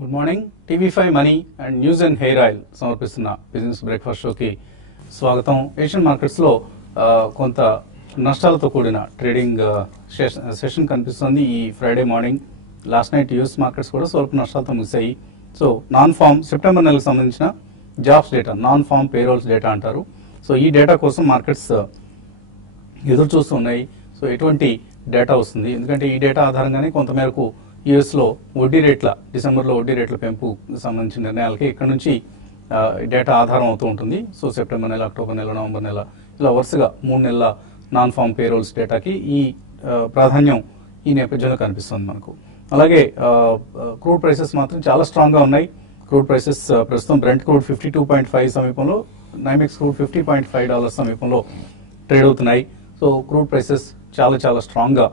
Good morning. TV5 money and news and hair oil సమర్పిస్తున్న business breakfast షోకి స్వాగతం. Asian markets లో కొంత నష్టాలతో కూడిన ట్రేడింగ్ సెషన్ కనిపిస్తుంది ఈ Friday morning. Last night US markets కూడా స్వల్ప నష్టాలతో ముగిశాయి. సో నాన్ ఫామ్ సెప్టెంబర్ నెలకు సంబంధించిన jobs data, non form payrolls data అంటారు. సో ఈ డేటా కోసం మార్కెట్స్ ఎదురు చూస్తున్నాయి. సో ఎటువంటి డేటా వస్తుంది, ఎందుకంటే ఈ డేటా ఆధారంగానే కొంతమేరకు యుఎస్ లో వడ్డీ రేట్ల డిసెంబర్లో వడ్డీ రేట్ల పెంపు సంబంధించిన నిర్ణయాలకి ఇక్కడ నుంచి డేటా ఆధారం అవుతూ ఉంటుంది. సో సెప్టెంబర్ నెల, అక్టోబర్ నెల, నవంబర్ నెల ఇలా వరుసగా 3 నెలల నాన్ ఫామ్ పేరోల్స్ డేటాకి ఈ ప్రాధాన్యం ఈ నేపథ్యంలో కనిపిస్తుంది మనకు. అలాగే క్రూడ్ ప్రైసెస్ మాత్రం చాలా స్ట్రాంగ్ గా ఉన్నాయి. క్రూడ్ ప్రైసెస్ ప్రస్తుతం బ్రెంట్ క్రూడ్ 52.5 సమీపంలో, నైమెక్స్ క్రూడ్ $50.5 సమీపంలో ట్రేడ్ అవుతున్నాయి. సో క్రూడ్ ప్రైసెస్ చాలా స్ట్రాంగ్ గా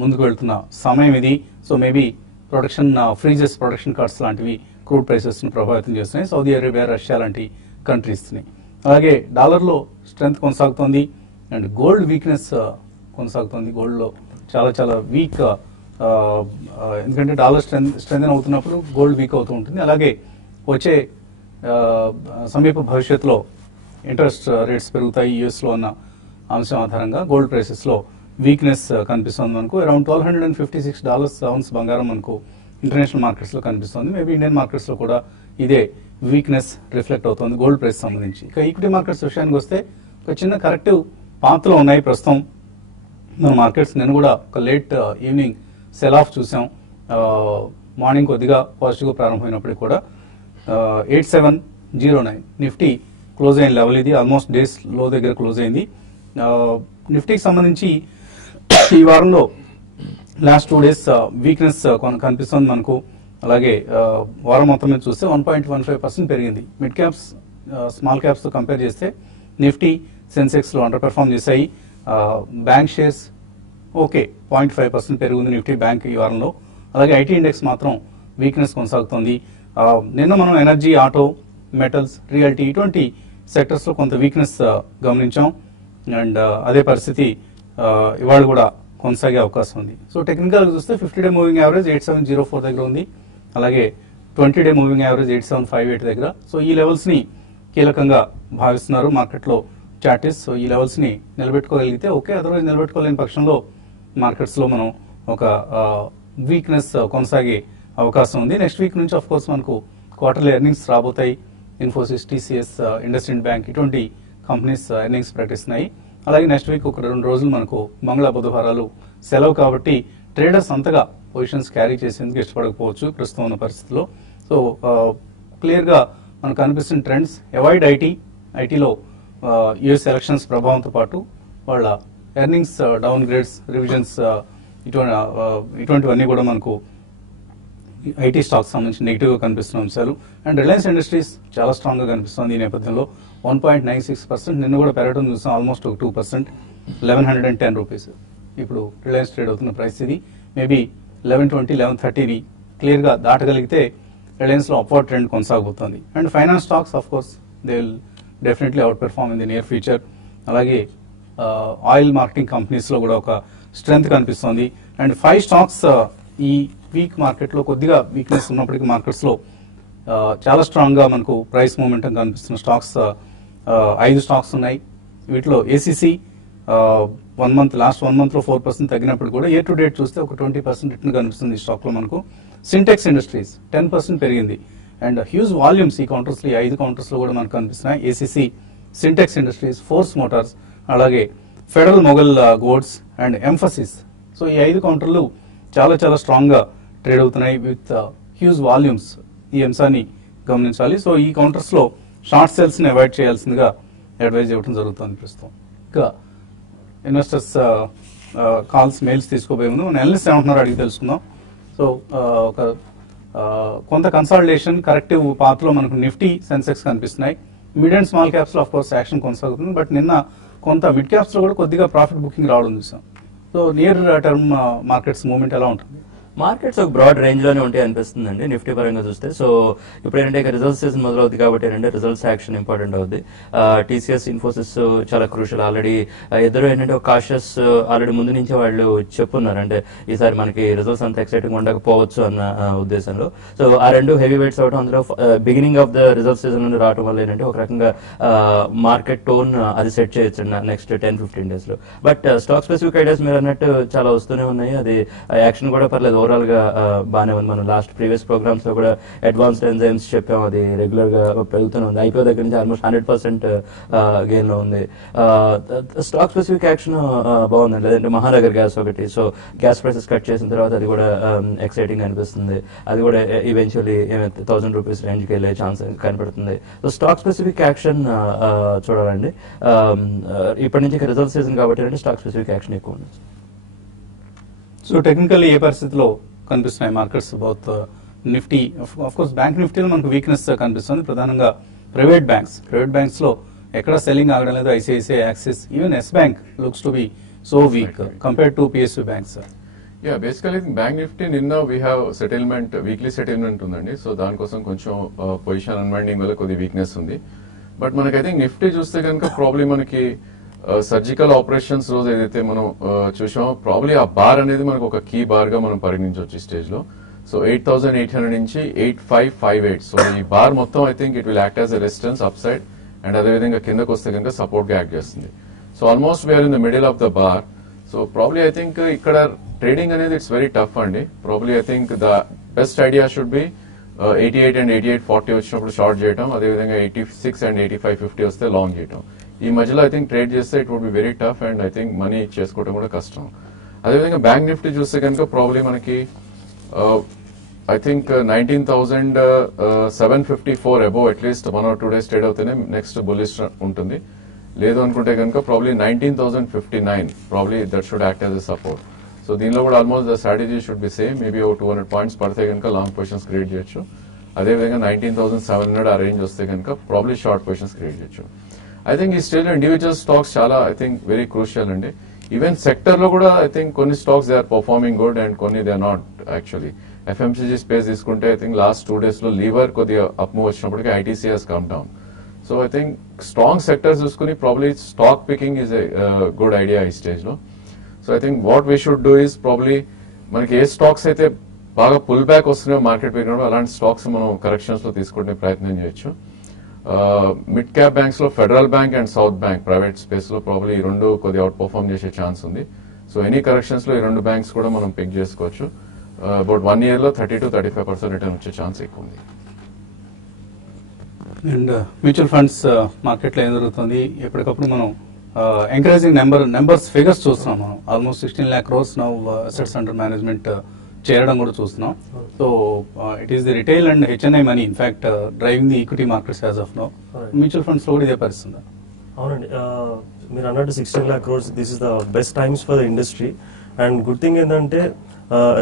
ముందుకు వెళ్తున్న సమయం ఇది. So maybe production freezes, production cuts లాంటివి క్రూడ్ ప్రైసెస్ ను ప్రభావితం చేస్తున్నాయి. సౌదీ అరేబియా, రష్యా లాంటి కంట్రీస్ ని. అలాగే డాలర్ లో స్ట్రెంగ్త్ కొనసాగుతోంది అండ్ గోల్డ్ వీక్నెస్ కొనసాగుతోంది. గోల్డ్ లో చాలా వీక్, ఎందుకంటే డాలర్ స్ట్రెంగ్ అవుతున్నప్పుడు గోల్డ్ వీక్ అవుతూ ఉంటుంది. అలాగే వచ్చే సమీప భవిష్యత్తులో ఇంట్రెస్ట్ రేట్స్ పెరుగుతాయి యుఎస్ లో ఉన్న అంశం ఆధారంగా గోల్డ్ ప్రైసెస్ లో వీక్నెస్ కనిపిస్తుంది మనకు. అరౌండ్ $1,256 ఔన్స్ బంగారం మనకు ఇంటర్నేషనల్ మార్కెట్స్ లో కనిపిస్తుంది. మేబీ ఇండియన్ మార్కెట్స్ లో కూడా ఇదే వీక్నెస్ రిఫ్లెక్ట్ అవుతుంది గోల్డ్ ప్రైస్ సంబంధించి. ఇక ఈక్విటీ మార్కెట్స్ విషయానికి వస్తే ఒక చిన్న కరెక్టివ్ పాత్రలో ఉన్నాయి ప్రస్తుతం మన మార్కెట్స్. నేను కూడా ఒక లేట్ ఈవినింగ్ సెల్ ఆఫ్ చూసాం. మార్నింగ్ కొద్దిగా పాజిటివ్ గా ప్రారంభమైనప్పటికీ కూడా 8709 నిఫ్టీ క్లోజ్ అయిన లెవెల్ ఇది. ఆల్మోస్ట్ డేస్ లో దగ్గర క్లోజ్ అయింది. నిఫ్టీకి సంబంధించి ఈ వారంలో లాస్ట్ 2 days వీక్నెస్ కనిపిస్తుంది మనకు. అలాగే వారం మొత్తం మీద చూస్తే 1.15% పెరిగింది. మిడ్ క్యాప్స్, స్మాల్ క్యాప్స్ తో కంపేర్ చేస్తే నిఫ్టీ, సెన్సెక్స్ లో అండర్ పెర్ఫార్మ్ చేశాయి. బ్యాంక్ షేర్స్ ఓకే 0.5% పెరిగింది నిఫ్టీ బ్యాంక్ ఈ వారంలో. అలాగే ఐటీ ఇండెక్స్ మాత్రం వీక్నెస్ కొనసాగుతోంది. నిన్న మనం ఎనర్జీ, ఆటో, మెటల్స్, రియాలిటీ ఇటువంటి సెక్టర్స్ లో కొంత వీక్నెస్ గమనించాం. అండ్ అదే పరిస్థితి ఇవాళ కూడా కొనసాగే అవకాశం ఉంది. సో టెక్నికల్ చూస్తే 50-day మూవింగ్ యావరేజ్ 8704 దగ్గర ఉంది. అలాగే 20-day మూవింగ్ యావరేజ్ 8758 దగ్గర. సో ఈ లెవెల్స్ ని కీలకంగా భావిస్తున్నారు మార్కెట్ లో చార్టిస్ట్. సో ఈ లెవెల్స్ ని నిలబెట్టుకోగలిగితే ఓకే, అదర్వైజ్ నిలబెట్టుకోలేని పక్షంలో మార్కెట్స్ లో మనం ఒక వీక్నెస్ కొనసాగే అవకాశం ఉంది. నెక్స్ట్ వీక్ నుంచి ఆఫ్ కోర్స్ మనకు క్వార్టర్లీ ఎర్నింగ్స్ రాబోతాయి. ఇన్ఫోసిస్, టీసీఎస్, ఇండస్ఇండ్ బ్యాంక్ ఇటువంటి కంపెనీస్ ఎర్నింగ్స్ ప్రకటిస్తున్నాయి. అలాగే నెక్స్ట్ వీక్ ఒక 2 రోజులు మనకు మంగళ, బుధవారాలు సెలవు కాబట్టి ట్రేడర్స్ అంతగా పొజిషన్స్ క్యారీ చేసేందుకు ఇష్టపడకపోవచ్చు ప్రస్తుతం ఉన్న పరిస్థితిలో. సో క్లియర్ గా మనకు కనిపిస్తున్న ట్రెండ్స్ అవాయిడ్ ఐటీలో యుఎస్ ఎలక్షన్స్ ప్రభావంతో పాటు వాళ్ళ ఎర్నింగ్స్ డౌన్ గ్రేడ్స్, రివిజన్స్ ఇటువంటివన్నీ కూడా మనకు ఐటీ స్టాక్స్ సంబంధించి నెగిటివ్ గా కనిపిస్తున్న అంశాలు. అండ్ రిలయన్స్ ఇండస్ట్రీస్ చాలా స్ట్రాంగ్ గా కనిపిస్తుంది ఈ నేపథ్యంలో. 1.96% నిన్న కూడా పెరగడం చూసాం. ఆల్మోస్ట్ 2%, 1110 రూపీస్ ఇప్పుడు రిలయన్స్ ట్రేడ్ అవుతున్న ప్రైస్ ఇది. మేబీ 1120, 1130 క్లియర్ గా దాటగలిగితే రిలయన్స్ లో అప్వర్డ్ ట్రెండ్ కొనసాగబోతోంది. And finance stocks of course they will definitely outperform in the near future. అలాగే ఆయిల్ మార్కెటింగ్ కంపెనీస్ లో కూడా ఒక స్ట్రెంగ్త్ కనిపిస్తోంది. అండ్ 5 స్టాక్స్ ఈ వీక్ మార్కెట్ లో కొద్దిగా వీక్నెస్ ఉన్నప్పటికీ మార్కెట్స్ లో చాలా స్ట్రాంగ్ గా మనకు ప్రైస్ మూమెంటం కనిపిస్తున్న స్టాక్స్ 5 స్టాక్స్ ఉన్నాయి. వీటిలో ఏసీసీ లాస్ట్ 1 month లో 4% తగ్గినప్పుడు కూడా ఇయర్ టు డేట్ చూస్తే ఒక 20% రిటర్న్ కనిపిస్తుంది ఈ స్టాక్ లో మనకు. సింటెక్స్ ఇండస్ట్రీస్ 10% పెరిగింది. అండ్ హ్యూజ్ వాల్యూమ్స్ ఈ కౌంటర్స్ లో, ఈ 5 కౌంటర్స్ లో కూడా మనకు కనిపిస్తున్నాయి. ఏసీసీ, సింటెక్స్ ఇండస్ట్రీస్, ఫోర్స్ మోటార్స్, అలాగే Federal Mogul Goetze and Mphasis. So ఈ 5 కౌంటర్లు చాలా స్ట్రాంగ్ గా ట్రేడ్ అవుతున్నాయి విత్ హ్యూజ్ వాల్యూమ్స్. ఈ అంశాన్ని గమనించాలి. సో ఈ కౌంటర్స్ లో షార్ట్ సేల్స్ ని అవాయిడ్ చేయాల్సిందిగా అడ్వైజ్ ఇవ్వడం జరుగుతుంది ప్రస్తుతం. ఇంకా ఇన్వెస్టర్స్ కాల్స్, మెయిల్స్ తీసుకోబోయే ముందు మన అనలిస్ట్ ఏమంటున్నారో అడిగి తెలుసుకుందాం. సో ఒక కొంత కన్సాలిడేషన్, కరెక్టివ్ పాత్రలో మనకు నిఫ్టీ, సెన్సెక్స్ కనిపిస్తున్నాయి. మిడ్ అండ్ స్మాల్ క్యాప్స్ లో ఆఫ్ కోర్స్ యాక్షన్ కొనసాగుతుంది. బట్ నిన్న కొంత మిడ్ క్యాప్స్ లో కూడా కొద్దిగా ప్రాఫిట్ బుకింగ్ రావడం చూసాం. So near term markets movement ఎలా ఉంటుంది? మార్కెట్స్ ఒక బ్రాడ్ రేంజ్ లోనే ఉంటాయి అనిపిస్తుందండి నిఫ్టీ పరంగా చూస్తే. సో ఇప్పుడు ఏంటంటే ఇక రిజల్ట్స్ సీజన్ మొదలవుతుంది కాబట్టి ఏంటంటే రిజల్ట్స్ యాక్షన్ ఇంపార్టెంట్ అవుతుంది. టీసీఎస్ ఇన్ఫోసిస్ చాలా క్రూషియల్. ఆల్రెడీ ఇద్దరు ఏంటంటే ఒక కాషియస్ ఆల్రెడీ ముందు నుంచి వాళ్ళు చెప్పున్నారు, అంటే ఈసారి మనకి రిజల్ట్స్ అంత ఎక్సైటింగ్ ఉండకపోవచ్చు అన్న ఉద్దేశంలో. సో ఆ రెండు హెవీ వెయిట్స్ అవడం, అందులో beginning of the result season నుండి రావడం వల్ల ఏంటంటే ఒక రకంగా మార్కెట్ టోన్ అది సెట్ చేయొచ్చు నెక్స్ట్ 10-15 డేస్ లో. బట్ స్టాక్ స్పెసిఫిక్ ఐడియాస్ మీరు అన్నట్టు చాలా వస్తూనే ఉన్నాయి. అది యాక్షన్ కూడా పర్లేదు, ఓవరాల్ గా బాగానే ఉంది. మనం లాస్ట్ ప్రీవియస్ ప్రోగ్రామ్స్ లో కూడా అడ్వాన్స్డ్ ఎంజైమ్స్ చెప్పాం, అది రెగ్యులర్ గా పెరుగుతూనే ఉంది. ఐపీఓ దగ్గర నుంచి ఆల్మోస్ట్ 100% గెయిన్ లో ఉంది. స్టాక్ స్పెసిఫిక్ యాక్షన్ బాగుందండి. లేదంటే మహానగర్ గ్యాస్ ఒకటి, సో గ్యాస్ ప్రైసెస్ కట్ చేసిన తర్వాత అది కూడా ఎక్సైటింగ్ అనిపిస్తుంది. అది కూడా ఈవెన్చువల్లీ 1000 రూపీస్ రేంజ్ కి వెళ్ళే ఛాన్స్ కనపడుతుంది. సో స్టాక్ స్పెసిఫిక్ యాక్షన్ చూడాలండి. ఇప్పటి నుంచి రిజల్ట్ సీజన్ కాబట్టి అంటే స్టాక్ స్పెసిఫిక్ యాక్షన్ ఎక్కువ ఉంది. సో టెక్నికల్లీ ఏ పరిస్థితిలో కనిపిస్తున్నాయి markets? Both Nifty, of course bank నిఫ్టీలో మనకు వీక్నెస్ కనిపిస్తుంది, ప్రధానంగా ప్రైవేట్ బ్యాంక్స్ లో ఎక్కడ సెల్లింగ్ ఆగడం లేదు. ICICI, Axis, even Yes bank looks to be so weak compared to PSU banks. Yeah, basically bank Nifty నిన్న we have settlement, weekly settlement ఉందండి. సో దానికోసం కొంచెం పొజిషన్ అన్వైండింగ్ వల్ల కొద్ది వీక్నెస్ ఉంది. బట్ మనకి ఐ థింక్ నిఫ్టీ చూస్తే కనుక ప్రాబ్లీ మనకి సర్జికల్ ఆపరేషన్స్ రోజు ఏదైతే మనం చూసామో ప్రాబ్లీ ఆ బార్ అనేది మనకు ఒక కీ బార్ గా మనం పరిగణించవచ్చు ఈ స్టేజ్ లో. సో 8,800 నుంచి 8,558. సో ఈ బార్ మొత్తం I think it will act as a resistance up side, and అదేవిధంగా కిందకు వస్తే కనుక సపోర్ట్ గా యాక్ట్ చేస్తుంది. So almost we're in the middle of the bar. So probably I think ఇక్కడ ట్రేడింగ్ అనేది ఇట్స్ వెరీ టఫ్ అండి. Probably I think the best idea should be 88 and 88.40 వచ్చినప్పుడు షార్ట్ చేయడం, అదేవిధంగా 86 and 85.50 వస్తే లాంగ్ చేయడం. ఈ మధ్యలో ఐ థింక్ ట్రేడ్ చేస్తే it would be very tough, and I think money చేసుకోవడం కూడా కష్టం. అదేవిధంగా బ్యాంక్ నిఫ్టీ చూస్తే కనుక ప్రాబ్లీ మనకి I think 19,754 above at least 1 or 2 days trade అవుతేనే నెక్స్ట్ బుల్లిష్ ఉంటుంది. లేదు అనుకుంటే కనుక probably 19,059 probably that should act as a support. So దీనిలో కూడా almost the strategy should be same. Maybe ఒక 200 పాయింట్స్ పడితే కనుక లాంగ్ పొజిషన్స్ క్రియేట్ చేయొచ్చు. అదేవిధంగా 19,700 ఆ రేంజ్ వస్తే కనుక ప్రాబ్లీ షార్ట్ పొజిషన్స్ క్రియేట్ చేయొచ్చు. ఐ థింక్ ఈ స్టేజ్ లో ఇండివిజువల్ స్టాక్స్ చాలా ఐ థింక్ వెరీ క్రూషియల్ అండి. ఈవెన్ సెక్టర్ లో కూడా ఐ థింక్ కొన్ని stocks they are performing good and కొన్ని they are not. Actually FMCG space తీసుకుంటే ఐ థింక్ లాస్ట్ 2 days లో లీవర్ కొద్దిగా అప్ మూవ్ వచ్చినప్పటికీ ITC has come down. So I think strong sectors చూసుకుని probably stock picking is a good idea ఈ stage లో. So I think what we should do is probably మనకి ఏ stocks అయితే బాగా pull back వస్తున్నాయో market పెరిగినప్పుడు అలాంటి స్టాక్స్ మనం కరెక్షన్స్ లో తీసుకునే ప్రయత్నం చేయొచ్చు. మిడ్ క్యాప్ బ్యాంక్స్ లో federal bank and south bank private space లో ప్రాబ్లీ ఈ రెండు కొద్దిగా అవుట్ పర్ఫార్మ్ చేసే ఛాన్స్ ఉంది. సో ఎనీ కరెక్షన్స్ లో ఈ రెండు బ్యాంక్స్ కూడా మనం పిక్ చేసుకోవచ్చు. అబౌట్ 1 year లో 30-35% రిటర్న్ వచ్చే ఛాన్స్ ఎక్కువ ఉంది. అండ్ మ్యూచువల్ ఫండ్స్ మార్కెట్లో ఏం జరుగుతుంది? ఎప్పటికప్పుడు మనం ఎంకరేజింగ్ నెంబర్స్ ఫిగర్స్ చూస్తున్నాం. మనం almost 16 lakh crores now assets under management చేరడం కూడా చూస్తున్నాం. So it is the retail and HNI money in fact driving the equity markets as of now. Mutual funds లో కూడా ఇదే పరిస్థితుందా? అవునండి, మీరు అన్నట్టు 16 lakh crores this is the best times for the industry. And good thing ఏంటంటే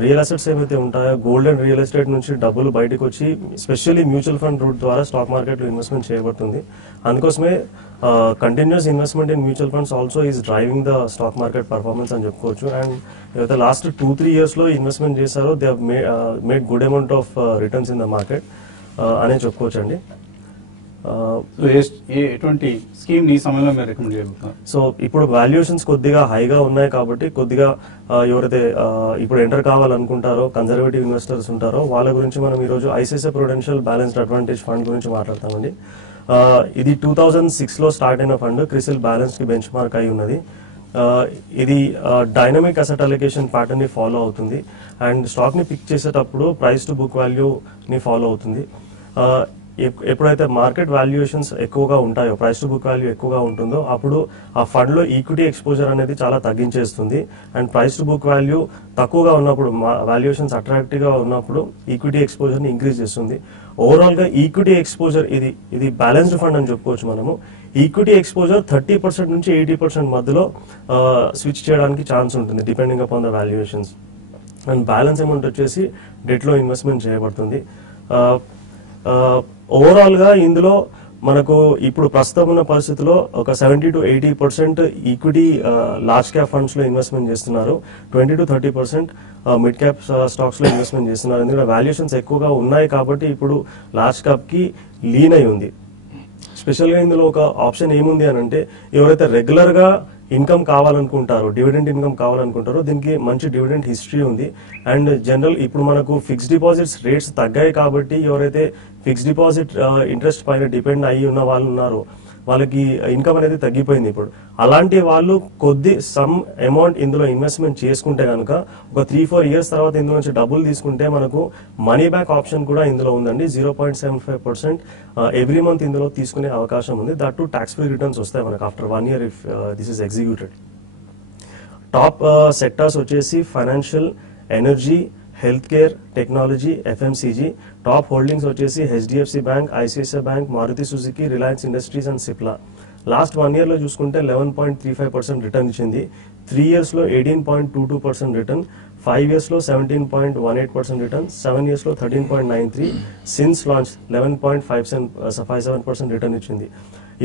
real assets ఏమైతే ఉంటాయో gold and real estate నుంచి డబ్బులు బయటకు వచ్చి స్పెషల్లీ మ్యూచువల్ ఫండ్ రూట్ ద్వారా స్టాక్ మార్కెట్లో ఇన్వెస్ట్మెంట్ చేయబడుతుంది. అందుకోసమే continuous investment in mutual funds also is driving the stock market performance అని చెప్పుకోవచ్చు. అండ్ ఏదైతే లాస్ట్ 2-3 years లో ఇన్వెస్ట్మెంట్ చేశారో they made good amount of returns in the market అనే చెప్పుకోవచ్చు అండి. ఎటువంటి స్కీమ్ ఈ సమయంలో మీరు రికమెండ్ చేయబోతున్నారు? సో ఇప్పుడు వాల్యుయేషన్స్ కొద్దిగా హైగా ఉన్నాయి కాబట్టి కొద్దిగా ఎవరైతే ఇప్పుడు ఎంటర్ కావాలనుకుంటారో కన్జర్వేటివ్ ఇన్వెస్టర్స్ ఉంటారో వాళ్ళ గురించి మనం ఈరోజు ICICI Prudential balanced advantage fund గురించి మాట్లాడతామండి. ఇది 2006లో స్టార్ట్ అయిన ఫండ్ క్రిసిల్ బ్యాలెన్స్ కి బెంచ్ మార్క్ అయి ఉన్నది. ఇది డైనమిక్ అసెట్ అలొకేషన్ ప్యాటర్న్ ని ఫాలో అవుతుంది అండ్ స్టాక్ ని పిక్ చేసేటప్పుడు ప్రైస్ టు బుక్ వాల్యూ ని ఫాలో అవుతుంది. ఎప్పుడైతే మార్కెట్ వాల్యుయేషన్స్ ఎక్కువగా ఉంటాయో ప్రైస్ టు బుక్ వాల్యూ ఎక్కువగా ఉంటుందో అప్పుడు ఆ ఫండ్ లో ఈక్విటీ ఎక్స్పోజర్ అనేది చాలా తగ్గించేస్తుంది. And price to book value తక్కువగా ఉన్నప్పుడు వాల్యుయేషన్స్ అట్రాక్టివ్ గా ఉన్నప్పుడు ఈక్విటీ ఎక్స్పోజర్ ని ఇంక్రీజ్ చేస్తుంది. ఓవరాల్ గా ఈక్విటీ ఎక్స్పోజర్ ఇది బ్యాలెన్స్డ్ ఫండ్ అని చెప్పుకోవచ్చు మనము. ఈక్విటీ ఎక్స్పోజర్ 30% నుంచి 80% మధ్యలో స్విచ్ చేయడానికి ఛాన్స్ ఉంటుంది depending upon the valuations. And balance amount వచ్చేసి డెట్ లో ఇన్వెస్ట్మెంట్ చేయబడుతుంది. ఓవరాల్ గా ఇందులో మనకు ఇప్పుడు ప్రస్తుతం ఉన్న పరిస్థితిలో ఒక 70 to 80% equity large cap funds లో ఇన్వెస్ట్మెంట్ చేస్తున్నారు, 20 to 30% మిడ్ క్యాప్ స్టాక్స్ లో ఇన్వెస్ట్మెంట్ చేస్తున్నారు. ఎందుకంటే వాల్యుయేషన్స్ ఎక్కువగా ఉన్నాయి కాబట్టి ఇప్పుడు లార్జ్ క్యాప్ కి లీన్ అయి ఉంది. స్పెషల్ గా ఇందులో ఒక ఆప్షన్ ఏముంది అని అంటే, ఎవరైతే రెగ్యులర్ గా ఇన్కమ్ కావాలనుకుంటారో, డివిడెండ్ ఇన్కమ్ కావాలనుకుంటారో, దీనికి మంచి డివిడెండ్ హిస్టరీ ఉంది. అండ్ జనరల్ ఇప్పుడు మనకు ఫిక్స్డ్ డిపాజిట్స్ రేట్స్ తగ్గాయి కాబట్టి ఎవరైతే ఫిక్స్డ్ డిపాజిట్ ఇంట్రెస్ట్ పైన డిపెండ్ అయ్యి ఉన్న వాళ్ళు ఉన్నారో వాళ్ళకి ఇన్కమ్ అనేది తగ్గిపోయింది. ఇప్పుడు అలాంటి వాళ్ళు కొద్ది సమ్ అమౌంట్ ఇందులో ఇన్వెస్ట్మెంట్ చేసుకుంటే కనుక ఒక 3-4 years తర్వాత ఇందులో నుంచి డబ్బులు తీసుకుంటే మనకు మనీ బ్యాక్ ఆప్షన్ కూడా ఇందులో ఉందండి. 0.75% ఎవ్రీ మంత్ ఇందులో తీసుకునే అవకాశం ఉంది. That to tax free returns వస్తాయి మనకు after 1 year if this is executed. Top sectors వచ్చేసి financial, energy, health care, technology, FMCG. Top holdings వచ్చేసి HDFC bank, ICICI bank, Maruti Suzuki, Reliance Industries and Cipla. Last 1 year లో చూసుకుంటే 11.35% రిటర్న్ ఇచ్చింది. 3 years లో 18.22% return, 5 years లో 17.18% return, 7 years లో 13.93, సిన్స్ లాంచ్ 11.57% రిటర్న్ ఇచ్చింది.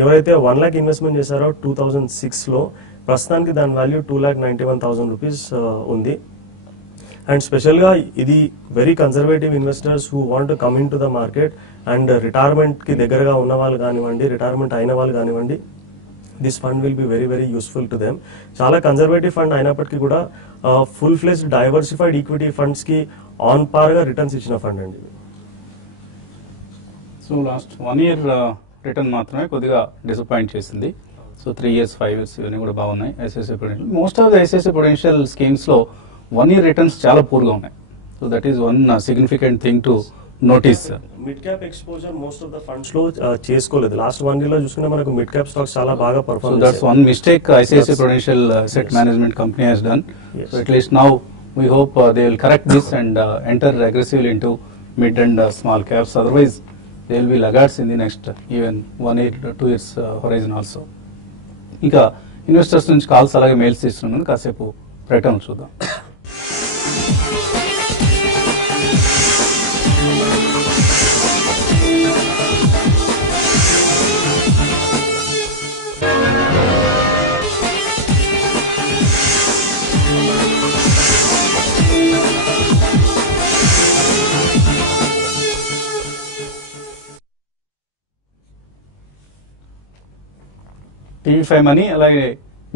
ఎవరైతే 1 lakh ఇన్వెస్ట్మెంట్ చేశారో 2006 లో, ప్రస్తుతానికి దాని వాల్యూ 2,91,000 రూపీస్ ఉంది. అండ్ స్పెషల్ గా ఇది very conservative investors who want come in to the market and retirement కి దగ్గరగా ఉన్న వాళ్ళు కానివ్వండి, రిటైర్మెంట్ అయిన వాళ్ళు కానివ్వండి, this fund will be very very useful to them. చాలా కన్సర్వేటివ్ ఫండ్ అయినప్పటికీ కూడా full fledged diversified equity funds కి ఆన్ పార్ గా రిటర్న్స్ ఇచ్చిన ఫండ్ అండి. సో లాస్ట్ 1 year రిటర్న్ మాత్రమే కొద్దిగా డిసప్పాయింట్ చేసింది. సో 3 years, 5 years ఇవన్నీ కూడా బాగున్నాయి. ICICI Prudential, most of the ICICI Prudential schemes లో 1 year రిటర్న్స్ చాలా పూర్గా ఉన్నాయి. So that is one significant thing to notice. Mid cap exposure most of the funds లో చేసుకోలేదు. లాస్ట్ 1 year లో చూసుకుంటే మనకు మిడ్ క్యాప్ స్టాక్స్ చాలా బాగా So perform that's one mistake ICICI Prudential Asset Management Company has done. Yes. So at least now we hope they will correct this and enter aggressively into mid and small caps. Otherwise, they will be laggards in the next even 1 year, 2 years horizon also. ఇంకా investors నుంచి calls అలాగే mails ఇస్తున్నాను, కాసేపు ప్రకటన చూద్దాం. TV5 money అలాగే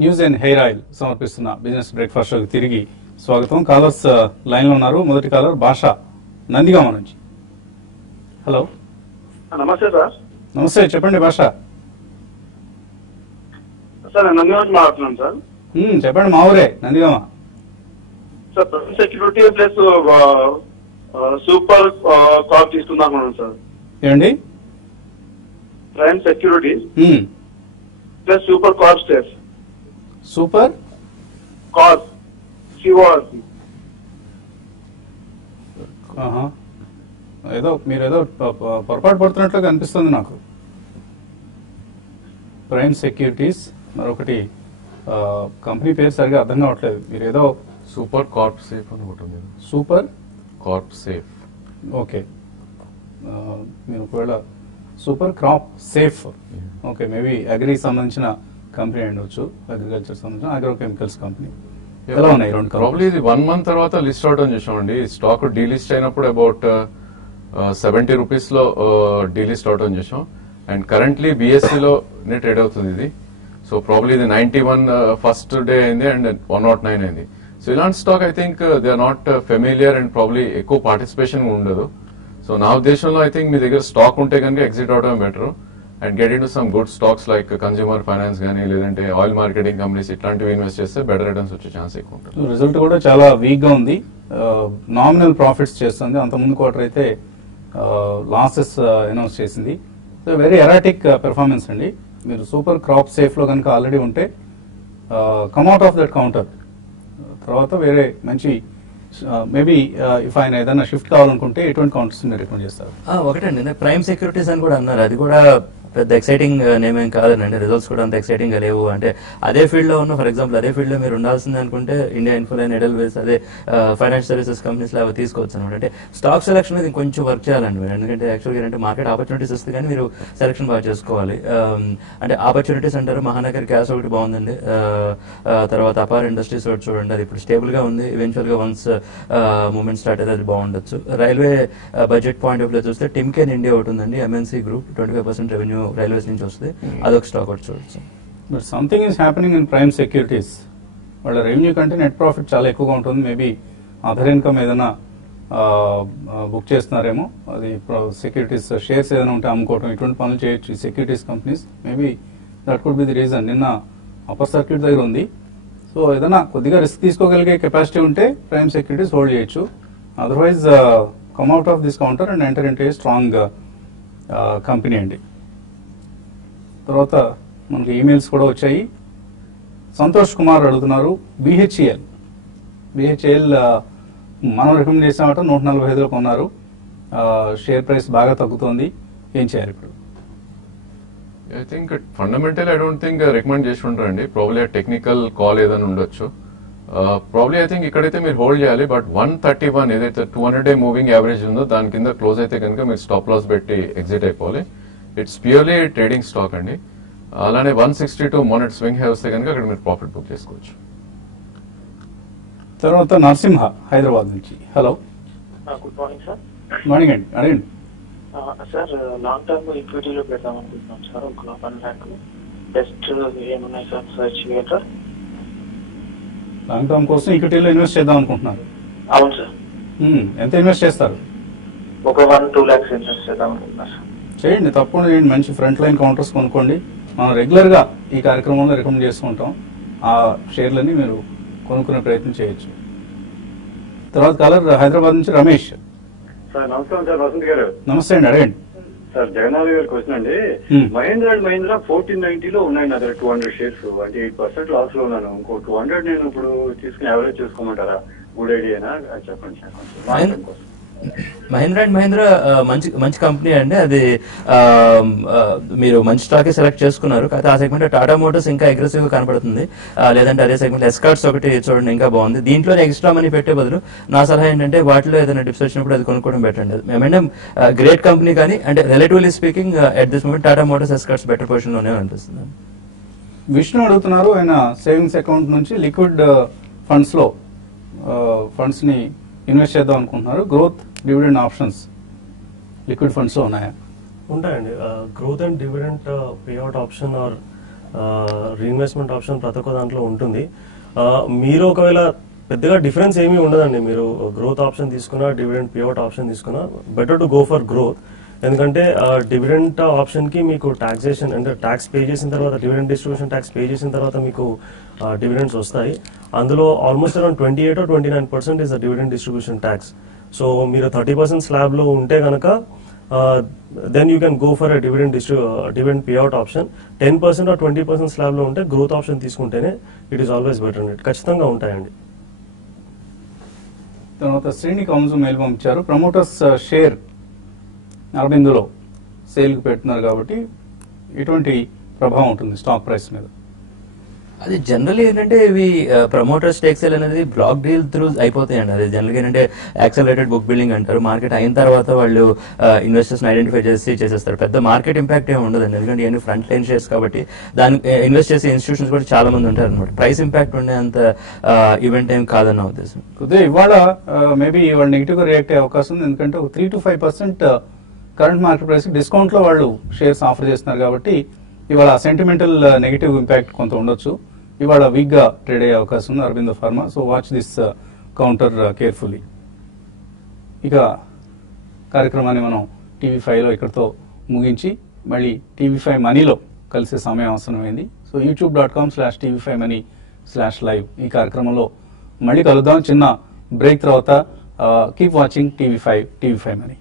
news and hair oil సమర్పిస్తున్న business breakfast షోకి తిరిగి స్వాగతం. కాలర్స్ లైన్ లో ఉన్నారు. మొదటి కాలర్ భాష, నందిగామ నుంచి. హలో, నమస్తే సార్. నమస్తే, చెప్పండి భాష. సార్ నేను నందిగామ నుంచి మాట్లాడుతున్నాను సార్. చెప్పండి, మా ఊరే Nandigama. Sir prime security plus super corp తీసుకుందాం అనుకున్నాను సార్. ఏమండి? Prime security plus super corp stays. Super corp CORC. మీరేదో పొరపాటు పడుతున్నట్లుగా అనిపిస్తుంది నాకు. ప్రైమ్ సెక్యూరిటీస్, మరొకటి కంపెనీ పేరు సరిగా అర్థం కావట్లేదు. మీరేదో సూపర్ కార్ప్ సేఫ్ అని ఒకటి ఉంది. Super Corp safe. ఓకే, మీరు ఒకవేళ super crop safe, okay, maybe agri సంబంధించిన కంపెనీ ఉండొచ్చు, అగ్రికల్చర్ సంబంధించిన అగ్రో కెమికల్స్ కంపెనీ. ఎలా ఉన్నాయి రెండు? ప్రాబ్లీ ఇది 1 month తర్వాత లిస్ట్ అవడం చేసామండి. స్టాక్ డీలిస్ట్ అయినప్పుడు అబౌట్ 70 రూపీస్ లో డీలిస్ట్ అవడం చేసాం. అండ్ కరెంట్లీ బిఎస్సి లోనే ట్రేడ్ అవుతుంది ఇది. సో ప్రాబ్లీ ఇది 91 ఫస్ట్ డే అయింది అండ్ 109 అయింది. సో ఇలాంటి stock I think they are not familiar and probably ఎక్కువ పార్టిసిపేషన్ ఉండదు. సో నా ఉద్దేశంలో ఐ థింక్ మీ దగ్గర స్టాక్ ఉంటే కనుక ఎగ్జిట్ అవడం better and get in to some good stocks like consumer finance కానీ లేదంటే ఆయిల్ మార్కెటింగ్ కంపెనీస్ ఇట్లాంటివి ఇన్వెస్ట్ చేస్తే బెటర్ రిటర్న్స్ వచ్చే ఛాన్స్ ఎక్కువ ఉంటుంది. రిజల్ట్ కూడా చాలా వీక్ గా ఉంది. నామినల్ ప్రాఫిట్స్ చేస్తుంది. అంతకుముందు క్వార్టర్ అయితే లాసెస్ అనౌన్స్ చేసింది. సో వెరీ ఎరాటిక్ పెర్ఫార్మెన్స్ అండి. మీరు సూపర్ క్రాప్ సేఫ్ లో కనుక ఆల్రెడీ ఉంటే కమ్అట్ ఆఫ్ దట్ కౌంటర్. తర్వాత వేరే మంచి మేబీ ఇఫ్ ఆయన ఏదైనా షిఫ్ట్ కావాలనుకుంటే ఎటువంటి కౌంటర్స్ మీరు రికమెండ్ చేస్తారు? ఒకటండి, ప్రైమ్ సెక్యూరిటీస్ అని కూడా అన్నారు. అది కూడా పెద్ద ఎక్సైటింగ్ నేమ్ ఏం కాదండి, రిజల్ట్స్ కూడా అంత ఎక్సైటింగ్ గా లేవు. అంటే అదే ఫీల్డ్ లో ఉన్న, ఫర్ ఎగ్జాంపుల్ అదే ఫీల్డ్ లో మీరు ఉండాల్సింది అనుకుంటే ఇండియా ఇన్ఫోలైన్, ఎడెల్వేస్, అదే ఫైనాన్షియల్ సర్వీసెస్ కంపెనీస్ లో అవి తీసుకోవచ్చు అనమాట. అంటే స్టాక్ సెలక్షన్ మీద కొంచెం వర్క్ చేయాలండి మీరు, ఎందుకంటే యాక్చువల్గా ఏంటంటే మార్కెట్ ఆపర్చునిటీస్ వస్తే కానీ మీరు సెలక్షన్ బాగా చేసుకోవాలి. అంటే ఆపర్చునిటీస్ అంటారు, మహానగర్ గ్యాస్ ఒకటి బాగుందండి, తర్వాత అపార్ ఇండస్ట్రీస్ ఒకటి చూడండి, అది ఇప్పుడు స్టేబుల్ గా ఉంది, ఈవెన్చువల్ గా వన్స్ మూవ్మెంట్ స్టార్ట్ అయితే అది బాగుండొచ్చు. Railway budget point of view చూస్తే టిమ్కెన్ ఇండియా ఒకటి ఉందండి, ఎంఎన్సీ గ్రూప్ 25% రెవెన్యూ రైల్వేస్ నుంచి వస్తుంది, అదొక స్టాక్ ఒకటి చూడొచ్చు. But something is happening in prime securities. వాళ్ళ రెవెన్యూ కంటే నెట్ ప్రాఫిట్ చాలా ఎక్కువగా ఉంటుంది. మేబీ అదర్ ఇన్కమ్ ఏదైనా బుక్ చేస్తున్నారేమో, అది సెక్యూరిటీస్ షేర్స్ ఏదైనా ఉంటే అమ్ముకోవడం, ఇటువంటి పనులు చేయొచ్చు ఈ securities companies. Maybe that could be the reason. నిన్న అప్పర్ సర్క్యూట్ దగ్గర ఉంది, సో ఏదైనా కొద్దిగా రిస్క్ తీసుకోగలిగే కెపాసిటీ ఉంటే ప్రైమ్ సెక్యూరిటీస్ హోల్డ్ చేయొచ్చు. Otherwise come out of this counter and enter into a strong company అండి. తర్వాత మనకి ఈమెయిల్స్ కూడా వచ్చాయి. సంతోష్ కుమార్ అడుగుతున్నారు, బిహెచ్ఈఎల్ మనం రికమెండ్ చేసామట 145లో కొన్నారు, షేర్ ప్రైస్ బాగా తగ్గుతోంది, ఏం చేయాలి ఇప్పుడు? I think fundamental I don't think recommend చేసి ఉంటారండి. ప్రాబ్లీ టెక్నికల్ కాల్ ఏదైనా ఉండొచ్చు. ప్రాబ్లీ ఐ థింక్ ఇక్కడైతే మీరు హోల్డ్ చేయాలి. బట్ 131 ఏదైతే 200-day మూవింగ్ యావరేజ్ ఉందో దాని కింద క్లోజ్ అయితే కనుక మీరు స్టాప్ లాస్ పెట్టి ఎగ్జిట్ అయిపోవాలి. ఇట్స్ ప్యూర్లీ ట్రేడింగ్ స్టాక్ అండి. అలానే 162 మొన్నటి స్వింగ్ హై వస్తే కనుక అక్కడ మీరు ప్రాఫిట్ బుక్ చేసుకోవచ్చు. తర్వాత నరసింహ హైదరాబాద్ నుంచి. Hello, good morning sir. Morning అండి, అడగండి. సార్ లాంగ్ టర్మ్ ఈక్విటీలో పెడదాం అనుకుంటున్నాం సార్, ఒక 1 lakh. బెస్ట్ ఏమున్నాయి సార్ సర్చ్ చేయట? లాంగ్ టర్మ్ కోసం ఈక్విటీలో ఇన్వెస్ట్ చేద్దాం అనుకుంటున్నారు? అవును సార్. ఎంత ఇన్వెస్ట్ చేస్తారు? ఒక 1-2 lakhs ఇన్వెస్ట్ చేద్దాం అనుకుంటున్నారు సార్. చేయండి, తప్పకుండా చేయండి. మంచి ఫ్రంట్ లైన్ కౌంటర్స్ కొనుక్కోండి. మనం రెగ్యులర్ గా ఈ కార్యక్రమంలో రికమెండ్ చేస్తూ ఉంటాం. ఆ షేర్లని మీరు కొనుక్కునే ప్రయత్నం చేయొచ్చు. తర్వాత కాలర్ హైదరాబాద్ నుంచి రమేష్. సార్ నమస్కారం సార్, వసంత్ గారు. నమస్తే అండి, అడగండి. సార్ జగన్నాథ్ గారి క్వశ్చన్ అండి. మహేంద్ర అండ్ మహేంద్ర 1490లో ఉన్నాయండి, అదే 200 షేర్స్. అంటే 8% లాస్ లో ఉన్నాను. ఇంకో 200 నేను ఇప్పుడు తీసుకుని యావరేజ్ చేసుకోమంటారా? గుడ్ ఐడియానా చెప్పండి సార్. మహీంద్రా అండ్ మహీంద్రా మంచి కంపెనీ అండి, అది మీరు మంచి స్టాకే సెలెక్ట్ చేసుకున్నారు. కాకపోతే ఆ సెగ్మెంట్ టాటా మోటార్స్ ఇంకా అగ్రెసివ్ గా కనపడుతుంది, లేదంటే అదే సెగ్మెంట్ ఎస్కార్ట్స్ ఒకటి చూడండి ఇంకా బాగుంది. దీంట్లో ఎక్స్ట్రా మనీ పెట్టే బదులు నా సలహా ఏంటంటే వాటిలో ఏదైనా డిప్స్ వచ్చినప్పుడు అది కొనుక్కోవడం బెటర్ అండి. మేమంటే గ్రేట్ కంపెనీ, కానీ అంటే relatively speaking at this moment Tata Motors Escorts better position లోనే అనిపిస్తుంది. విష్ణు అడుగుతున్నారు, ఆయన సేవింగ్స్ అకౌంట్ నుంచి లిక్విడ్ ఫండ్స్ లో ఫండ్స్ ని ఇన్వెస్ట్ చేద్దాం అనుకుంటున్నారు. Growth dividend options liquid funds లో ఉన్నాయా? ఉంటాయండి. Growth and dividend payout option or reinvestment option ప్రతి ఒక్క దాంట్లో ఉంటుంది. మీరు ఒకవేళ పెద్దగా డిఫరెన్స్ ఏమీ ఉండదండి, మీరు గ్రోత్ ఆప్షన్ తీసుకున్నా డివిడెంట్ పేఅవుట్ ఆప్షన్ తీసుకున్నా better to go for growth. ఎందుకంటే డివిడెంట్ ఆప్షన్ కి మీకు టాక్సేషన్ అంటే ట్యాక్స్ పే చేసిన తర్వాత, డివిడెంట్ డిస్ట్రిబ్యూషన్ ట్యాక్స్ పే చేసిన తర్వాత మీకు డివిడెంట్స్ వస్తాయి. అందులో almost around 28 or 29% is the dividend distribution tax. So మీరు 30% స్లాబ్ లో ఉంటే కనుక then you can go for dividend payout option. 10% or 20% slab లో ఉంటే గ్రోత్ ఆప్షన్ తీసుకుంటేనే ఇట్ ఈస్ ఆల్వేస్ బెటర్ అండి. ఖచ్చితంగా ఉంటాయండి. తర్వాత శ్రేణి కౌన్సు మెయిల్ పంపించారు, ప్రమోటర్స్ షేర్ అరబిందోలో సేల్ కి పెడుతున్నారు కాబట్టి ఎటువంటి ప్రభావం ఉంటుంది స్టాక్ ప్రైస్ మీద? అది జనరల్ ఏంటంటే ఇవి ప్రమోటర్ స్టేక్ సేల్ అనేది బ్లాక్ డీల్ త్రూ అయిపోతాయండి. అది జనరల్ ఏంటంటే యాక్సలరేటెడ్ బుక్ బిల్డింగ్ అంటారు. మార్కెట్ అయిన తర్వాత వాళ్ళు ఇన్వెస్టర్స్ ఐడెంటిఫై చేసి చేసేస్తారు. పెద్ద మార్కెట్ ఇంపాక్ట్ ఏమి ఉండదండి, ఎందుకంటే ఇవన్నీ ఫ్రంట్ లైన్ షేర్స్ కాబట్టి దానికి ఇన్వెస్ట్ చేసే ఇన్స్టిట్యూషన్స్ కూడా చాలా మంది ఉంటారు అనమాట. ప్రైస్ ఇంపాక్ట్ ఉండే అంత ఈవెంట్ ఏం కాదన్న ఉద్దేశం. కొద్దిగా ఇవాళ మేబీ ఇవాళ నెగిటివ్ గా రియాక్ట్ అయ్యే అవకాశం ఉంది, ఎందుకంటే 3 to 5% current market price discount లో వాళ్ళు షేర్స్ ఆఫర్ చేస్తున్నారు కాబట్టి ఇవాళ సెంటిమెంటల్ నెగిటివ్ ఇంపాక్ట్ కొంత ఉండొచ్చు. ఇవాళ వీక్ గా ట్రేడ్ అయ్యే అవకాశం ఉంది Aurobindo pharma. So watch this counter carefully. ఇక కార్యక్రమాన్ని మనం TV5 లో ఇక్కడతో ముగించి మళ్ళీ TV5 మనీలో కలిసే సమయం అవసరమైంది. సో youtube.com/TV5money/live ఈ కార్యక్రమంలో మళ్ళీ కలుద్దాం. చిన్న బ్రేక్ తర్వాత కీప్ వాచింగ్ TV5 మనీ.